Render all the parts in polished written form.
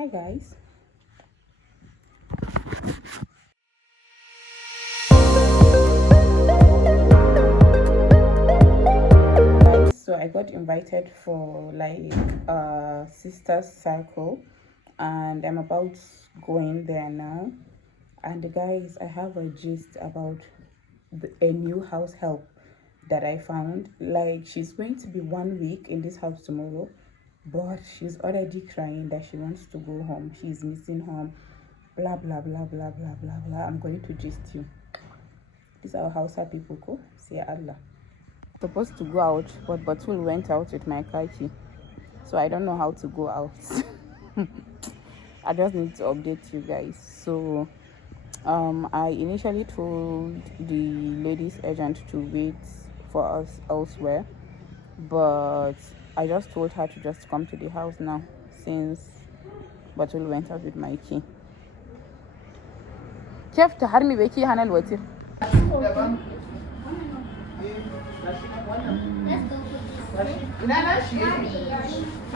Hi guys. So I got invited for like a sister's circle and I'm about going there now. And guys, I have a gist about a new house help that I found. Like, she's going to be 1 week in this house tomorrow, but she's already crying that she wants to go home. She's missing home, blah blah blah blah blah blah blah. I'm going to gist you. These are Hausa people, ko say Allah. Supposed to go out, but Batul went out with my car key, so I don't know how to go out. I just need to update you guys. So I initially told the ladies agent to wait for us elsewhere, but I just told her to just come to the house now since Batul went out with my key. كيف تحرمي بكي هنا الوتير؟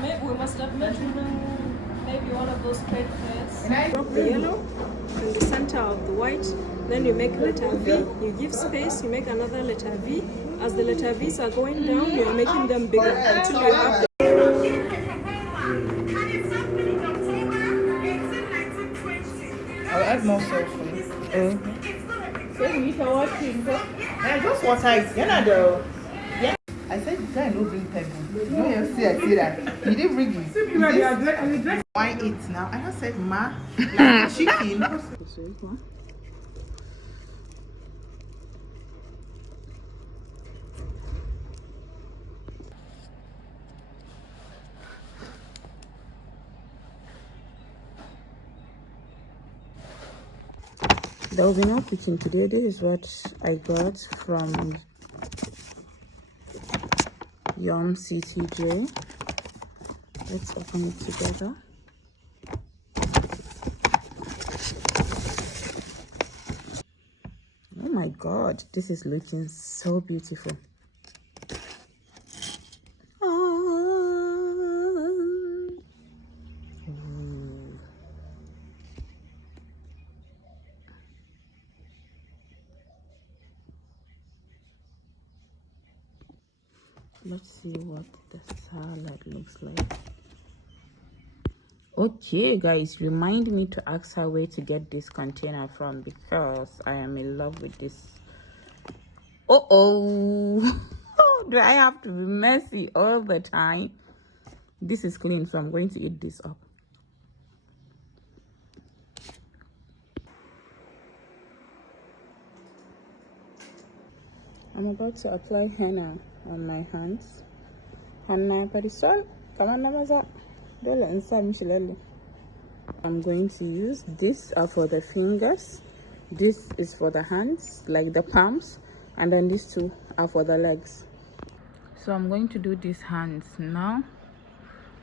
Maybe we must have met maybe one of those red pairs. Drop the yellow in the center of the white, then you make letter V, you give space, you make another letter V. As the letter V's are going down, you are making them bigger until you have the I'll add more salt for you. So we need to wash it. Yeah, just water it. You know the. Yeah. I said the guy no bring pebble. No, you see, I say that. He didn't bring it. Why eat now? I just said ma, like chicken. There will be no cooking today. This is what I got from Yum CTJ. Let's open it together. Oh my god, this is looking so beautiful. Let's see what the salad looks like. Okay guys, remind me to ask her where to get this container from because I am in love with this. Do I have to be messy all the time? This is clean, so I'm going to eat this up. I'm about to apply henna on my hands. Henna parisol, come on, namaza. I'm going to use this for the fingers. This is for the hands, like the palms, and then these two are for the legs. So I'm going to do these hands now,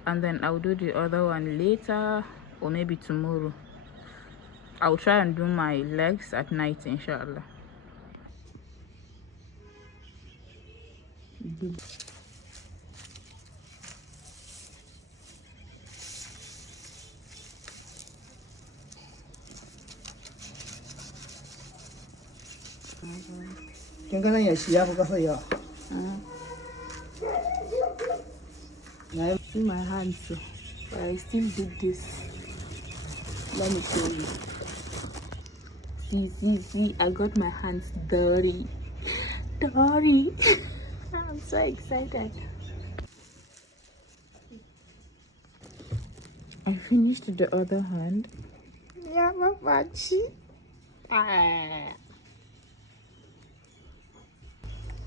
and then I'll do the other one later or maybe tomorrow. I'll try and do my legs at night, inshallah. See my hands, but I still did this. Let me show you. See, I got my hands dirty. I'm so excited. I finished the other hand. Yeah, my bachi.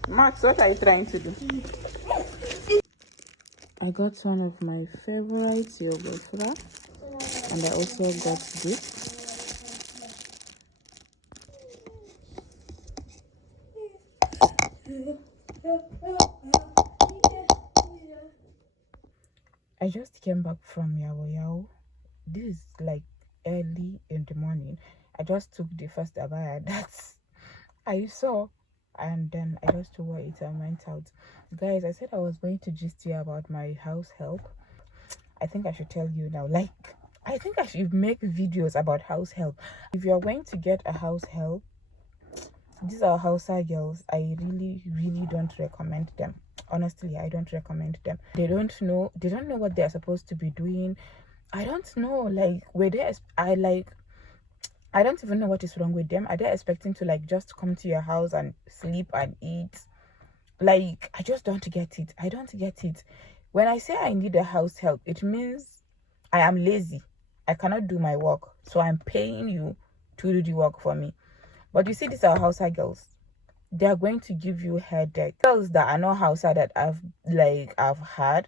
Max, what are you trying to do? I got one of my favorite yogurt flour, and I also got this. I just came back from Yao. This is like early in the morning. I just took the first abaya that I saw, and then I just wore it and went out. Guys, I said I was going to gist you about my house help. I think I should tell you now. Like, I think I should make videos about house help. If you're going to get a house help, these are Hausa girls. I really don't recommend them. Honestly, I don't recommend them. They don't know what they're supposed to be doing. I don't know, like, where they I don't even know what is wrong with them. Are they expecting to like just come to your house and sleep and eat? Like, I just don't get it. I don't get it. When I say I need a house help, it means I am lazy. I cannot do my work. So I'm paying you to do the work for me. But you see, these are Hausa girls. They are going to give you headache. Girls that are not Hausa that I've had.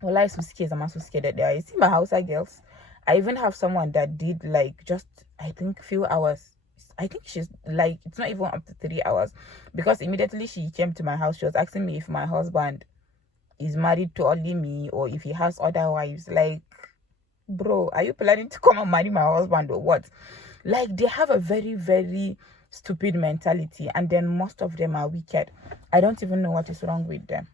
Well, I'm so scared that they are. You see my Hausa girls. I even have someone that did like just, I think, few hours. I think she's like, it's not even up to 3 hours, because immediately she came to my house, she was asking me if my husband is married to only me or if he has other wives. Like, bro, are you planning to come and marry my husband or what? Like, they have a very stupid mentality, and then most of them are wicked. I don't even know what is wrong with them.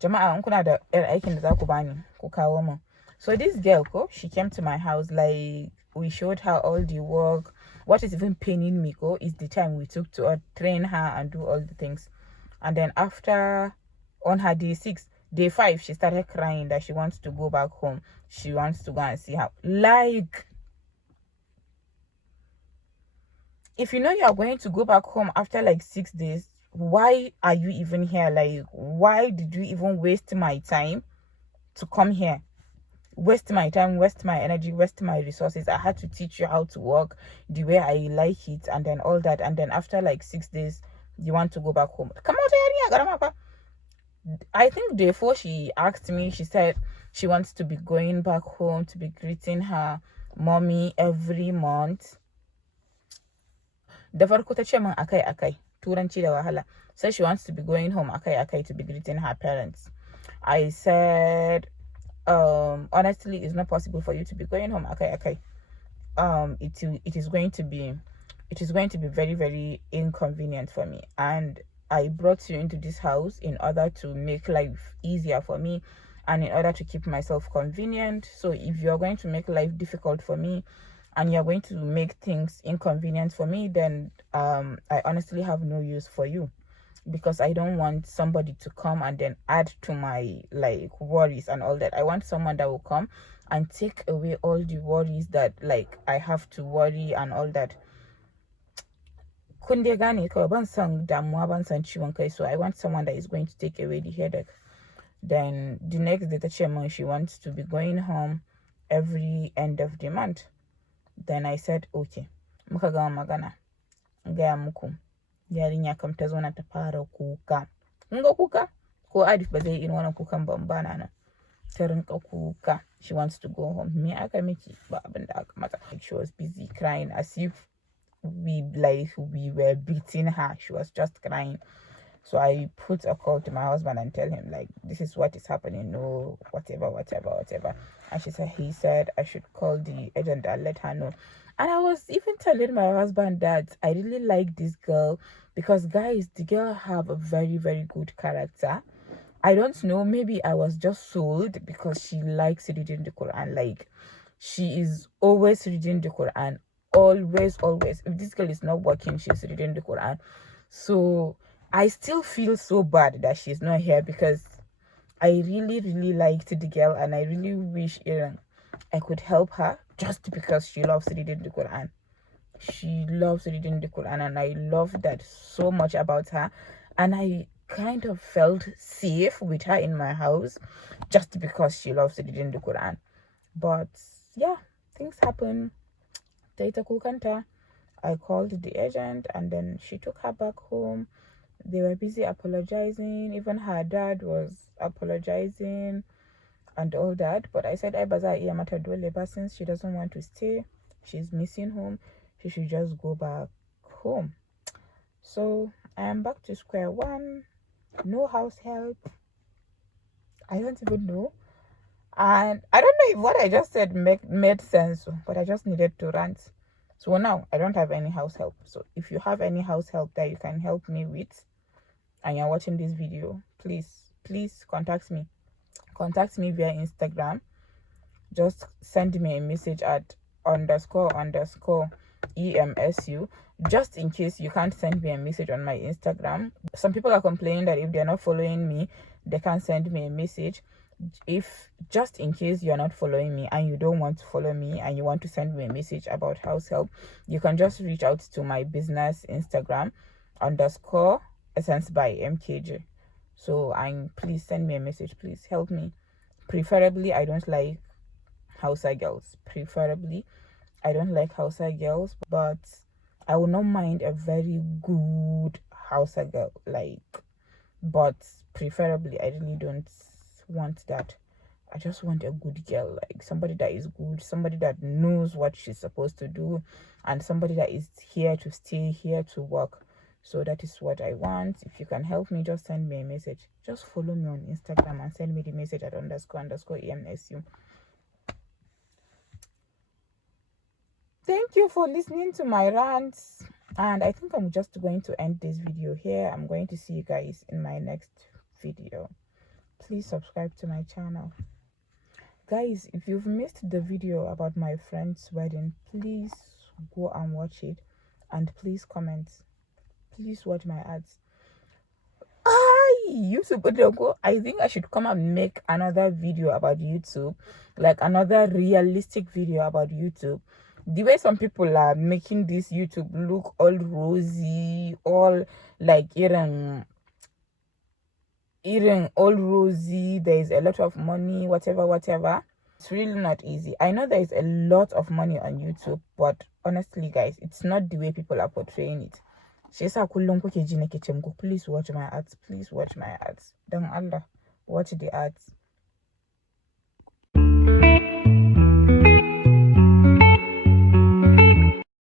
Jama'a, kuna da aikin da za ku bani, ku kawo mu. So this girl, she came to my house. Like, we showed her all the work. What is even paining me, is the time we took to train her and do all the things. And then after, on her day 6, day 5, she started crying that she wants to go back home. She wants to go and see her. Like, if you know you are going to go back home after like 6 days, why are you even here? Like, why did you even waste my time to come here? Waste my time, waste my energy, waste my resources. I had to teach you how to work the way I like it, and then all that. And then after like 6 days, you want to go back home. Come out. I think day 4, she asked me, she said she wants to be going back home to be greeting her mommy every month. Da farko ta ce min akai turanci da wahala. So she wants to be going home akai to be greeting her parents. I said, honestly, it's not possible for you to be going home akai. It is going to be very inconvenient for me, and I brought you into this house in order to make life easier for me and in order to keep myself convenient. So if you're going to make life difficult for me and you're going to make things inconvenient for me, then I honestly have no use for you, because I don't want somebody to come and then add to my like worries and all that. I want someone that will come and take away all the worries that like I have to worry and all that. Kunde gane kawai ban san damuwa, ban san ciwon kai, so I want someone that is going to take away the headache. Then the next day, the chairman, she wants to be going home every end of the month. Then I said, okay, muka gama magana, gaya muku, yarinya kam ta zo na ta fara kuka. Kun ga kuka? Ko Arif ba zai irin wannan kukan ban bana nan. Ta rinka kuka. She wants to go home. Me aka miki? Ba abin da aka mata. She was busy crying as if we were beating her. She was just crying. So I put a call to my husband and tell him, like, this is what is happening. No, whatever. And he said I should call the agent and let her know. And I was even telling my husband that I really like this girl, because guys, the girl have a very good character. I don't know, maybe I was just sold because she likes reading the Quran. Like, she is always reading the Quran. Always. If this girl is not working, she's reading the Quran. So I still feel so bad that she's not here, because I really liked the girl, and I really wish I could help her, just because she loves reading the Quran. She loves reading the Quran, and I love that so much about her. And I kind of felt safe with her in my house just because she loves reading the Quran. But yeah, things happen. Taita kukanta. I called the agent, and then she took her back home. They were busy apologizing. Even her dad was apologizing and all that. But I said, but since she doesn't want to stay, she's missing home, she should just go back home. So I am back to square one. No house help. I don't even know. And I don't know if what I just said made sense, but I just needed to rant. So now I don't have any house help. So if you have any house help that you can help me with, and you're watching this video, please contact me. Contact me via Instagram. just send me a message at __ EMSU, just in case you can't send me a message on my Instagram. Some people are complaining that if they're not following me, they can't send me a message. If just in case you're not following me and you don't want to follow me and you want to send me a message about house help, you can just reach out to my business Instagram _ essence by MKJ. So please send me a message, please help me. Preferably, I don't like Hausa girls. Preferably, I don't like Hausa girls, but I will not mind a very good Hausa girl, but preferably I really don't want that. I just want a good girl, like somebody that is good, somebody that knows what she's supposed to do, and somebody that is here to stay, here to work. So that is what I want. If you can help me, just send me a message. Just follow me on Instagram and send me the message at _ EMSU. Thank you for listening to my rants, and I think I'm just going to end this video here. I'm going to see you guys in my next video. Please subscribe to my channel. Guys, if you've missed the video about my friend's wedding, please go and watch it, and please comment. Please watch my ads. YouTube, I think I should come and make another video about YouTube, like another realistic video about YouTube. The way some people are making this YouTube look all rosy, all like eating all rosy, there is a lot of money, whatever. It's really not easy. I know there is a lot of money on YouTube, but honestly guys, it's not the way people are portraying it. Please watch my ads. Please watch my ads. Don't Allah, watch the ads.